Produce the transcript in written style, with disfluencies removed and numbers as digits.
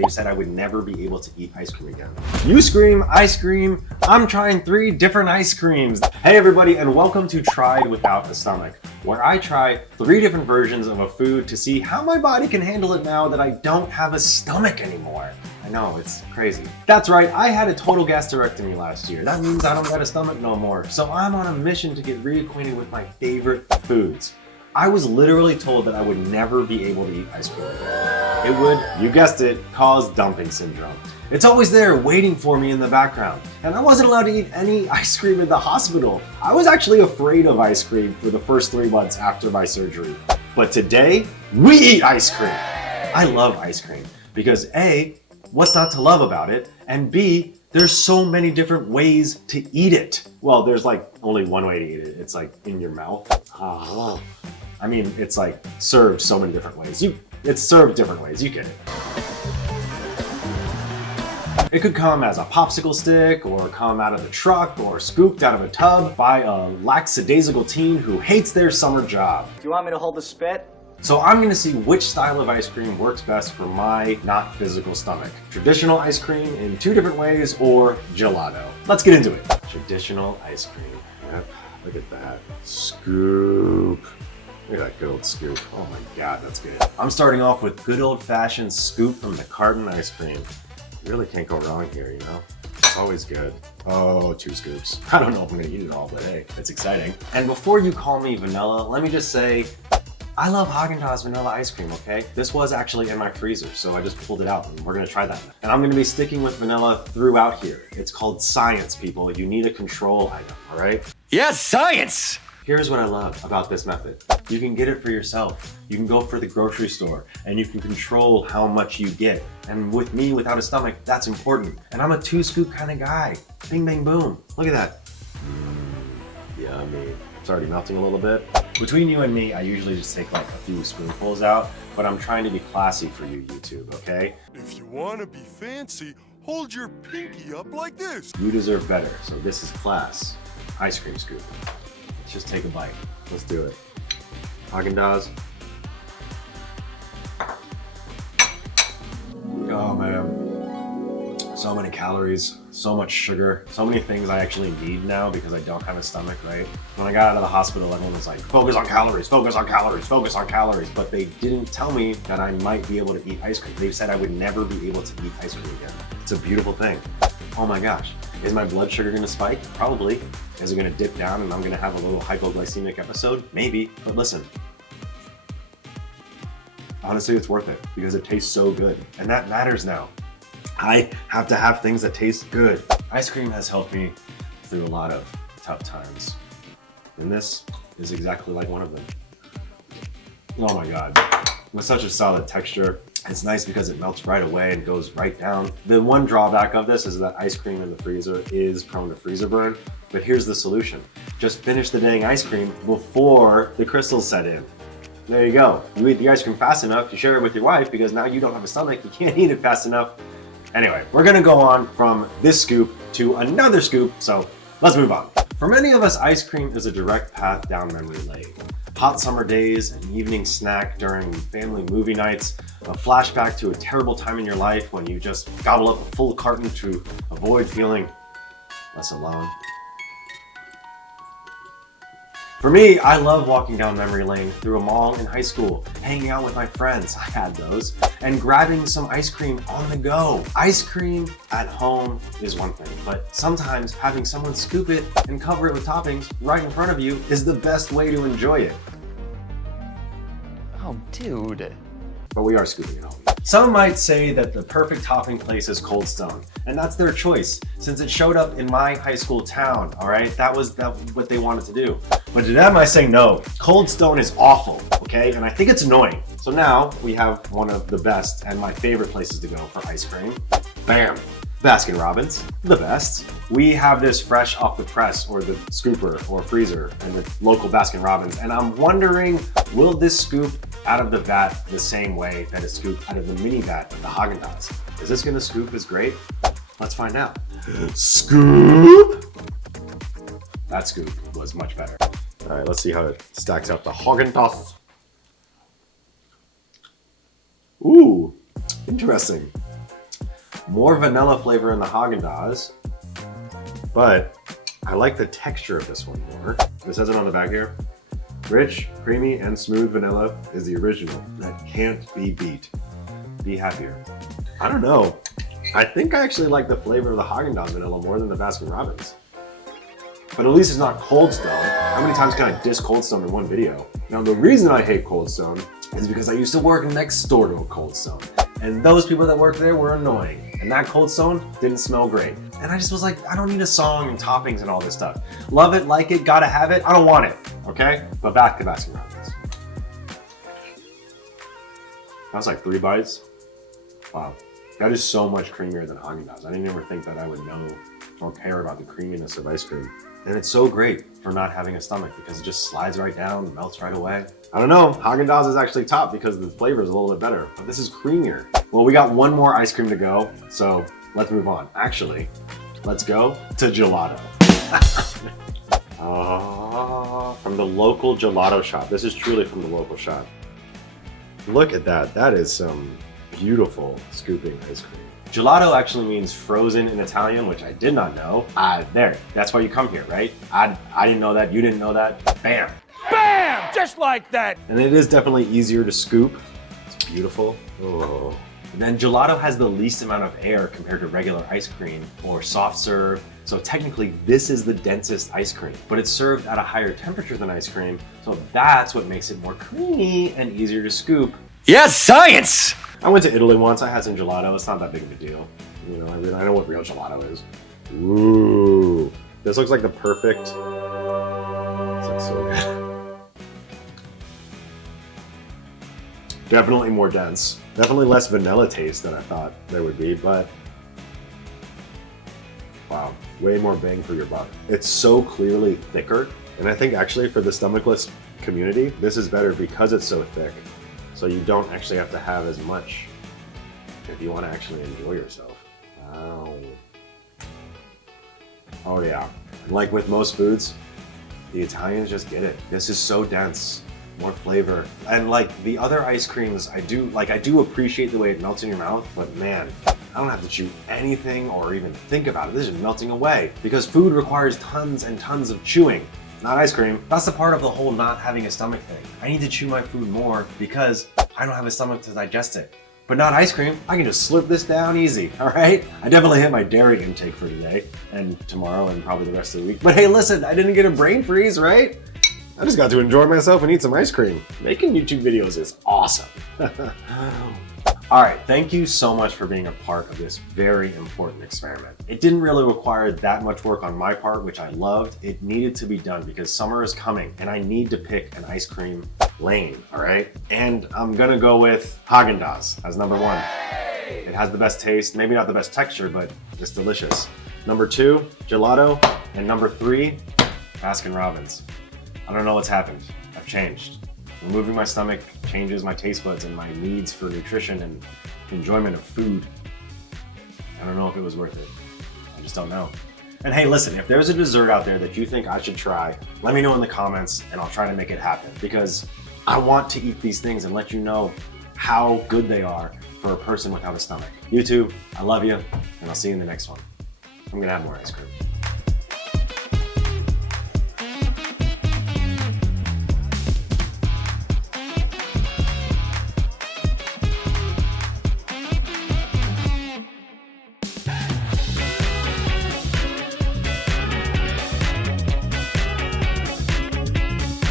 They said I would never be able to eat ice cream again. You scream, I scream, I'm trying 3 different ice creams. Hey everybody, and welcome to Tried Without a Stomach, where I try 3 different versions of a food to see how my body can handle it now that I don't have a stomach anymore. I know, it's crazy. That's right, I had a total gastrectomy last year. That means I don't got a stomach no more. So I'm on a mission to get reacquainted with my favorite foods. I was literally told that I would never be able to eat ice cream again. It would, you guessed it, cause dumping syndrome. It's always there waiting for me in the background. And I wasn't allowed to eat any ice cream in the hospital. I was actually afraid of ice cream for the first 3 months after my surgery. But today, we eat ice cream. I love ice cream because A, what's not to love about it? And B, there's so many different ways to eat it. Well, there's like only one way to eat it. It's like in your mouth. I mean, it's like served so many different ways. It's served different ways, you get it. It could come as a popsicle stick, or come out of the truck, or scooped out of a tub by a lackadaisical teen who hates their summer job. Do you want me to hold the spit? So I'm gonna see which style of ice cream works best for my not physical stomach. Traditional ice cream in 2 different ways, or gelato. Let's get into it. Traditional ice cream. Yep, look at that. Scoop. Look at that good old scoop. Oh my God, that's good. I'm starting off with good old fashioned scoop from the carton ice cream. You really can't go wrong here, you know? It's always good. Oh, 2 scoops. I don't know if I'm gonna eat it all, but hey, it's exciting. And before you call me vanilla, let me just say, I love haagen-dazs vanilla ice cream, okay? This was actually in my freezer, so I just pulled it out and we're gonna try that. And I'm gonna be sticking with vanilla throughout here. It's called science, people. You need a control item, all right? Yes, science! Here's what I love about this method. You can get it for yourself. You can go for the grocery store and you can control how much you get. And with me, without a stomach, that's important. And I'm a 2 scoop kind of guy. Bing, bang, boom. Look at that. Yummy. It's already melting a little bit. Between you and me, I usually just take like a few spoonfuls out, but I'm trying to be classy for you, YouTube, okay? If you want to be fancy, hold your pinky up like this. You deserve better, so this is class. Ice cream scoop. Let's just take a bite. Let's do it. Haagen-Dazs. Oh man. So many calories, so much sugar, so many things I actually need now because I don't have a stomach, right? When I got out of the hospital, everyone was like, focus on calories, focus on calories, focus on calories. But they didn't tell me that I might be able to eat ice cream. They said I would never be able to eat ice cream again. It's a beautiful thing. Oh my gosh. Is my blood sugar gonna spike? Probably. Is it gonna dip down and I'm gonna have a little hypoglycemic episode? Maybe, but listen. Honestly, it's worth it because it tastes so good. And that matters now. I have to have things that taste good. Ice cream has helped me through a lot of tough times. And this is exactly like one of them. Oh my God. With such a solid texture. It's nice because it melts right away and goes right down. The one drawback of this is that ice cream in the freezer is prone to freezer burn, but here's the solution. Just finish the dang ice cream before the crystals set in. There you go. You eat the ice cream fast enough, you share it with your wife because now you don't have a stomach, you can't eat it fast enough. Anyway, we're gonna go on from this scoop to another scoop, so let's move on. For many of us, ice cream is a direct path down memory lane. Hot summer days, an evening snack during family movie nights, a flashback to a terrible time in your life when you just gobble up a full carton to avoid feeling less alone. For me, I love walking down memory lane through a mall in high school, hanging out with my friends, I had those, and grabbing some ice cream on the go. Ice cream at home is one thing, but sometimes having someone scoop it and cover it with toppings right in front of you is the best way to enjoy it. Oh, dude. But we are scooping it home. Some might say that the perfect topping place is Cold Stone, and that's their choice, since it showed up in my high school town, all right? That was what they wanted to do. But to them, I say no. Cold Stone is awful, okay? And I think it's annoying. So now we have one of the best and my favorite places to go for ice cream. Bam! Baskin-Robbins, the best. We have this fresh off the press or the scooper or freezer and the local Baskin-Robbins, and I'm wondering, will this scoop out of the vat the same way that it scooped out of the mini vat of the Haagen-Dazs? Is this gonna scoop as great? Let's find out. Scoop! That scoop was much better. All right, let's see how it stacks up the haagen-dazs. Ooh, interesting. More vanilla flavor in the haagen-dazs, but I like the texture of this one more. It says it on the back here. Rich, creamy, and smooth vanilla is the original. That can't be beat. Be happier. I don't know. I think I actually like the flavor of the haagen-dazs vanilla more than the Baskin-Robbins. But at least it's not Cold Stone. How many times can I diss Cold Stone in one video? Now the reason I hate Cold Stone is because I used to work next door to a Cold Stone. And those people that worked there were annoying. And that Cold Stone didn't smell great. And I just was like, I don't need a song and toppings and all this stuff. Love it, like it, gotta have it, I don't want it, okay? But back to Baskin-Robbins. That was like 3 bites. Wow, that is so much creamier than haagen-dazs. I didn't ever think that I would know or care about the creaminess of ice cream. And it's so great for not having a stomach because it just slides right down, melts right away. I don't know, Haagen-Dazs is actually top because the flavor is a little bit better, but this is creamier. Well, we got one more ice cream to go, so let's move on. Actually, let's go to gelato. From the local gelato shop. This is truly from the local shop. Look at that, that is some beautiful scooping ice cream. Gelato actually means frozen in Italian, which I did not know. There, that's why you come here, right? I didn't know that, you didn't know that. Bam! Bam! Just like that. And it is definitely easier to scoop. It's beautiful. Oh. And then gelato has the least amount of air compared to regular ice cream or soft serve. So technically this is the densest ice cream, but it's served at a higher temperature than ice cream. So that's what makes it more creamy and easier to scoop. Yes, science! I went to Italy once, I had some gelato, it's not that big of a deal. You know, I know what real gelato is. Ooh, this looks like the perfect, this looks so good. Definitely more dense. Definitely less vanilla taste than I thought there would be, but wow, way more bang for your buck. It's so clearly thicker, and I think actually for the stomachless community, this is better because it's so thick. So you don't actually have to have as much if you want to actually enjoy yourself. Wow. Oh yeah. Like with most foods, the Italians just get it. This is so dense, more flavor. And like the other ice creams, I do appreciate the way it melts in your mouth, but man, I don't have to chew anything or even think about it. This is melting away because food requires tons and tons of chewing. Not ice cream. That's the part of the whole not having a stomach thing. I need to chew my food more because I don't have a stomach to digest it. But not ice cream, I can just slurp this down easy, all right? I definitely hit my dairy intake for today and tomorrow and probably the rest of the week. But hey, listen, I didn't get a brain freeze, right? I just got to enjoy myself and eat some ice cream. Making YouTube videos is awesome. All right, thank you so much for being a part of this very important experiment. It didn't really require that much work on my part, which I loved. It needed to be done because summer is coming and I need to pick an ice cream lane, all right? And I'm gonna go with haagen-dazs as number 1. It has the best taste, maybe not the best texture, but it's delicious. Number 2, gelato, and number 3, Baskin-Robbins. I don't know what's happened, I've changed. Removing my stomach changes my taste buds and my needs for nutrition and enjoyment of food. I don't know if it was worth it. I just don't know. And hey, listen, if there's a dessert out there that you think I should try, let me know in the comments and I'll try to make it happen because I want to eat these things and let you know how good they are for a person without a stomach. YouTube, I love you, and I'll see you in the next one. I'm gonna have more ice cream.